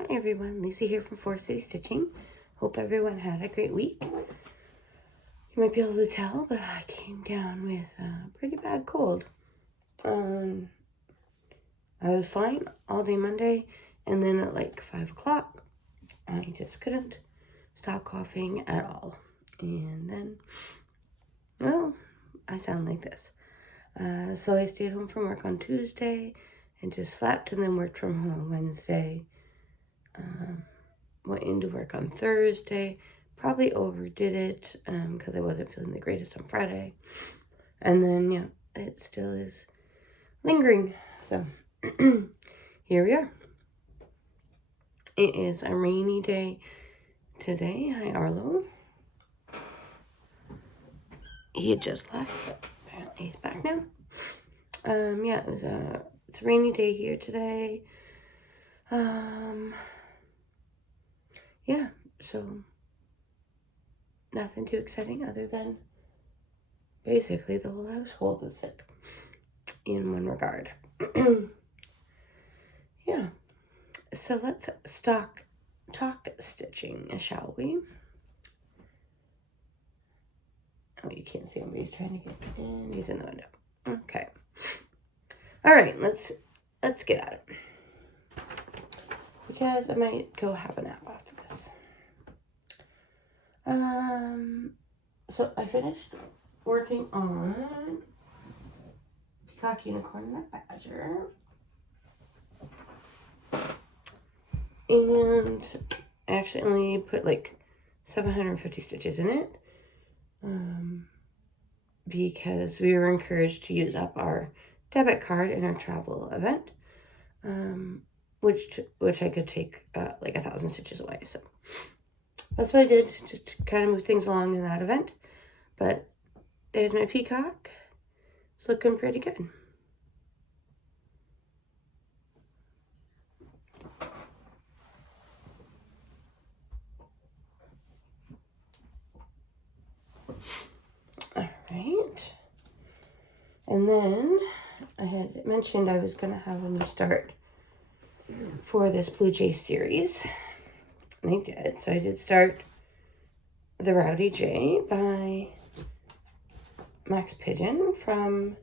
Hi everyone, Lisa here from Four City Stitching. Hope everyone had a great week. You might be able to tell, but I came down with a pretty bad cold. I was fine all day Monday, and then at like 5 o'clock, I just couldn't stop coughing at all. And then, well, I sound like this. So I stayed home from work on Tuesday and just slept, and then worked from home Wednesday. Went into work on Thursday, probably overdid it because I wasn't feeling the greatest on Friday. And then, yeah, it still is lingering. So, here we are. It is a rainy day today. Hi, Arlo. He had just left, but apparently he's back now. Yeah, it's a rainy day here today. Yeah, so nothing too exciting other than basically the whole household is sick in one regard. Yeah, so let's talk stitching, shall we? Oh, you can't see him, but he's trying to get in. He's in the window. Okay. All right, let's get at it. Because I might go have a nap after this. So I finished working on Peacock Unicorn and Badger. And I actually only put like 750 stitches in it. Because we were encouraged to use up our debit card in our travel event. Which I could take like 1,000 stitches away. So that's what I did, just to kind of move things along in that event. But there's my peacock. It's looking pretty good. All right. And then I had mentioned I was going to have a new start for this Blue Jay series. And I did. So I did start The Rowdy Jay by Max Pigeon from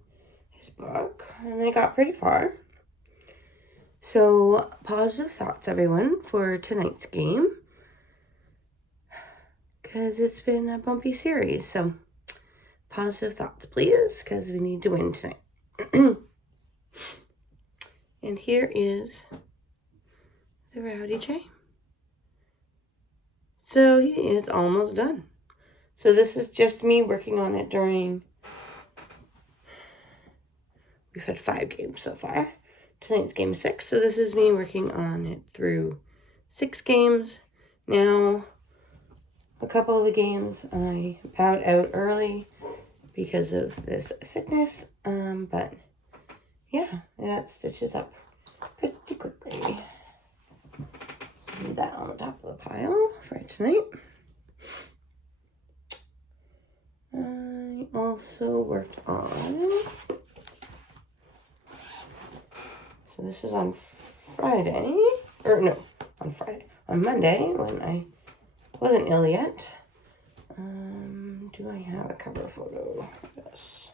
his book. And I got pretty far. So, positive thoughts, everyone, for tonight's game. Because it's been a bumpy series. So, positive thoughts, please, because we need to win tonight. And here is the Rowdy Jay. So, he is almost done. So, this is just me working on it during... We've had 5 games so far. Tonight's game 6. So, this is me working on it through 6 games. Now, a couple of the games I bowed out early because of this sickness, but yeah, that stitches up pretty quickly. Do that on the top of the pile for tonight. I also worked on, so this is on Friday, or no, on Monday when I wasn't ill yet. Do I have a cover photo? Yes.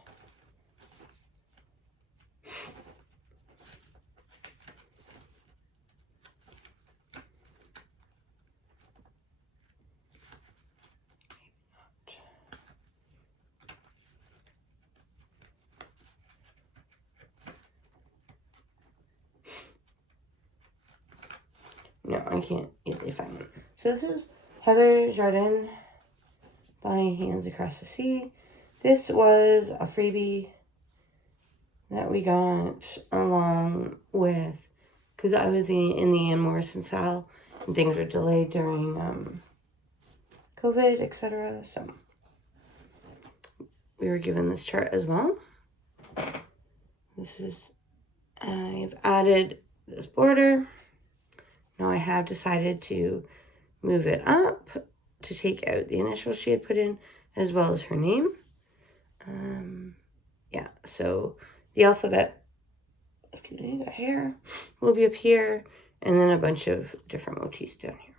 No, I can't easily find it. So this is Heather Jardin by Hands Across the Sea. This was a freebie that we got along with, because I was in the Ann Morrison sale and things were delayed during COVID, etc. So we were given this chart as well. This is, I've added this border. Now I have decided to move it up to take out the initials she had put in as well as her name. Yeah, so the alphabet, excuse me, the hair will be up here, And then a bunch of different motifs down here.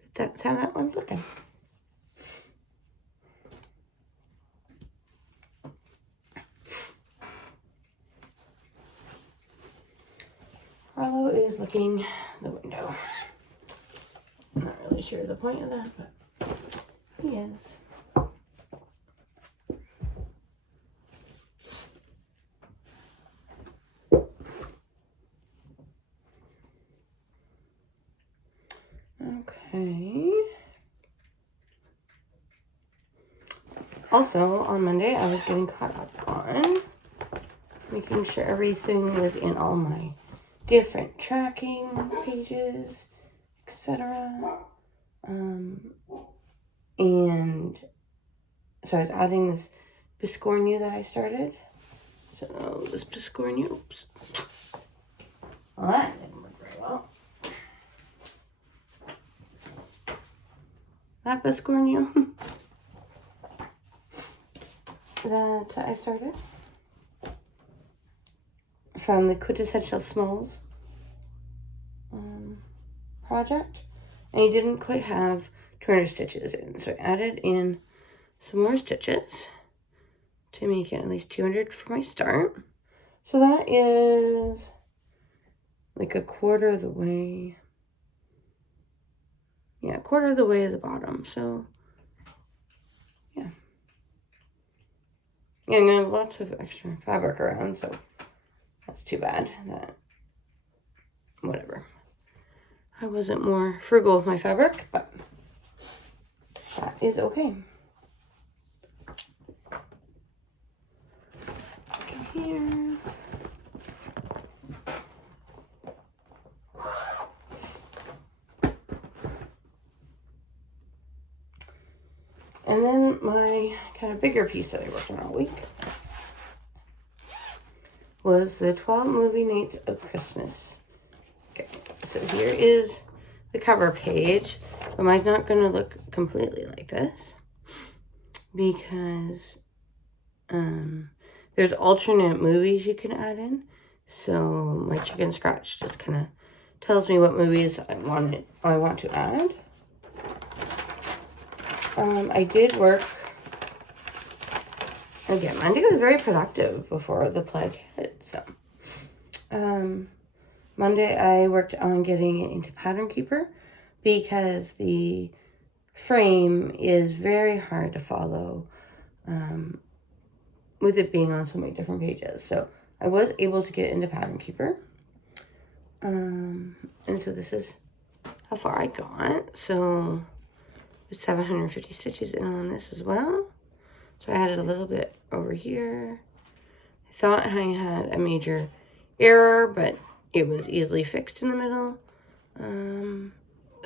But that's how that one's looking. Arlo is looking the window. I'm not really sure the point of that, but he is. Okay. Also, on Monday, I was getting caught up on making sure everything was in all my different tracking pages, etc. And so I was adding this Biscornu that I started. So this Biscornu, oops. Well, that didn't work very well. That Biscornu that I started from the Quintessential Smalls project. And he didn't quite have 200 stitches in. So I added in some more stitches to make it at least 200 for my start. So that is like a quarter of the way. Yeah, a quarter of the way to the bottom. So, yeah. Yeah, and I have lots of extra fabric around, so that's too bad. That, whatever. I wasn't more frugal with my fabric, but that is okay. Here. And then my kind of bigger piece that I worked on all week was the 12 Movie Nights of Christmas. Okay, so here is the cover page, but mine's not going to look completely like this because there's alternate movies you can add in. So my chicken scratch just kind of tells me what movies I want to add. I did work, again, Monday was very productive before the plague hit, so. Monday I worked on getting it into Pattern Keeper because the frame is very hard to follow with it being on so many different pages. So I was able to get into Pattern Keeper. And so this is how far I got. So with 750 stitches in on this as well. So I added a little bit over here. I thought I had a major error, but it was easily fixed in the middle.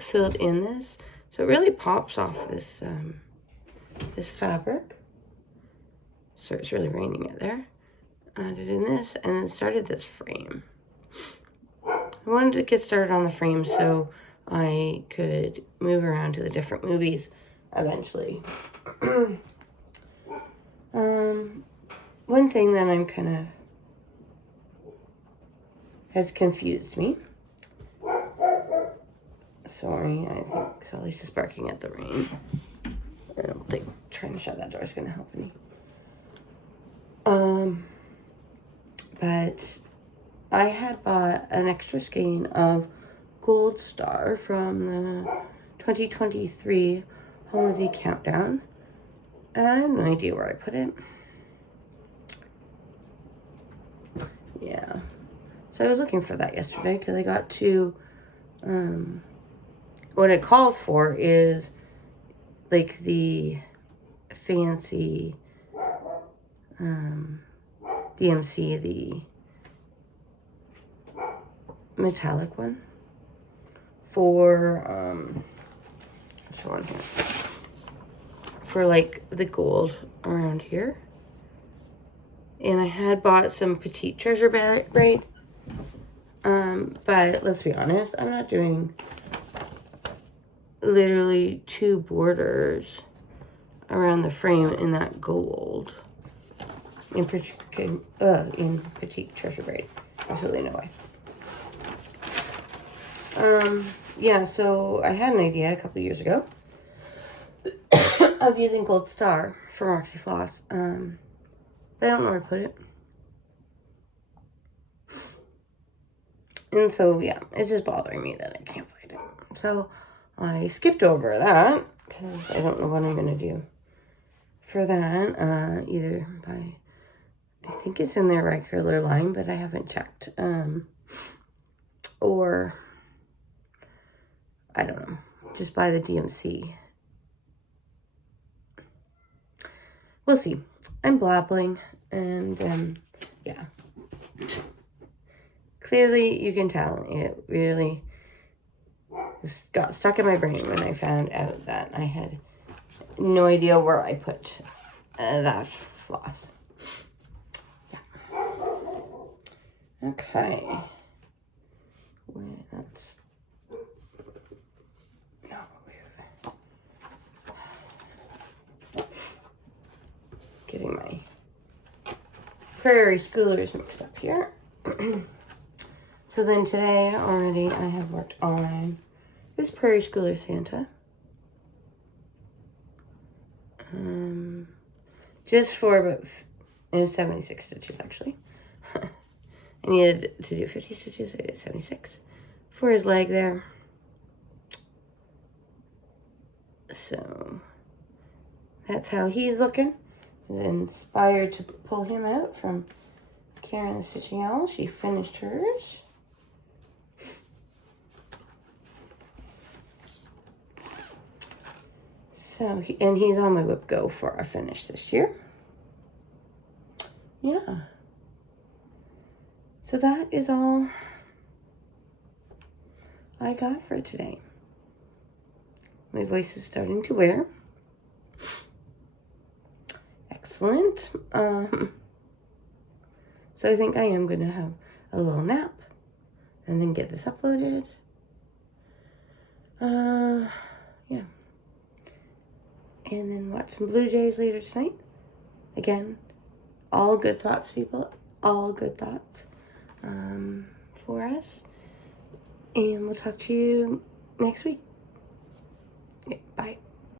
Filled in this. So it really pops off this this fabric. So it's really raining out there. Added in this and then started this frame. I wanted to get started on the frame so I could move around to the different movies eventually. One thing that I'm kind of has confused me. Sorry, I think Sally's just barking at the rain. I don't think trying to shut that door is going to help any. But I had bought an extra skein of Gold Star from the 2023 Holiday Countdown. And I have no idea where I put it. Yeah. So I was looking for that yesterday because I got to, what it called for is like the fancy DMC, the metallic one for, which one here? For like the gold around here. And I had bought some petite treasure braid. But let's be honest, I'm not doing literally 2 borders around the frame in that gold in petite treasure braid. Absolutely no way. Yeah, so I had an idea a couple years ago of using Gold Star for Roxy Floss. But I don't know where to put it. And so, yeah, it's just bothering me that I can't find it. So I skipped over that because I don't know what I'm going to do for that. Either by, I think it's in their regular line, but I haven't checked. Or, I don't know, just buy the DMC. We'll see. I'm blabbling, and yeah. Clearly, you can tell it really got stuck in my brain when I found out that I had no idea where I put that floss. Yeah. Okay. That's no. Getting my prairie schoolers mixed up here. So then today already I have worked on this prairie schooler Santa. Just for about 76 stitches actually. I needed to do 50 stitches, I did 76 for his leg there. So that's how he's looking. I was inspired to pull him out from Karen the Stitching Owl. She finished hers. So, and he's on my whip go for a finish this year. Yeah. So that is all I got for today. My voice is starting to wear. Excellent. So I think I am going to have a little nap and then get this uploaded. Yeah. And then watch some Blue Jays later tonight. Again, all good thoughts, people. All good thoughts for us. And we'll talk to you next week. Yeah, bye.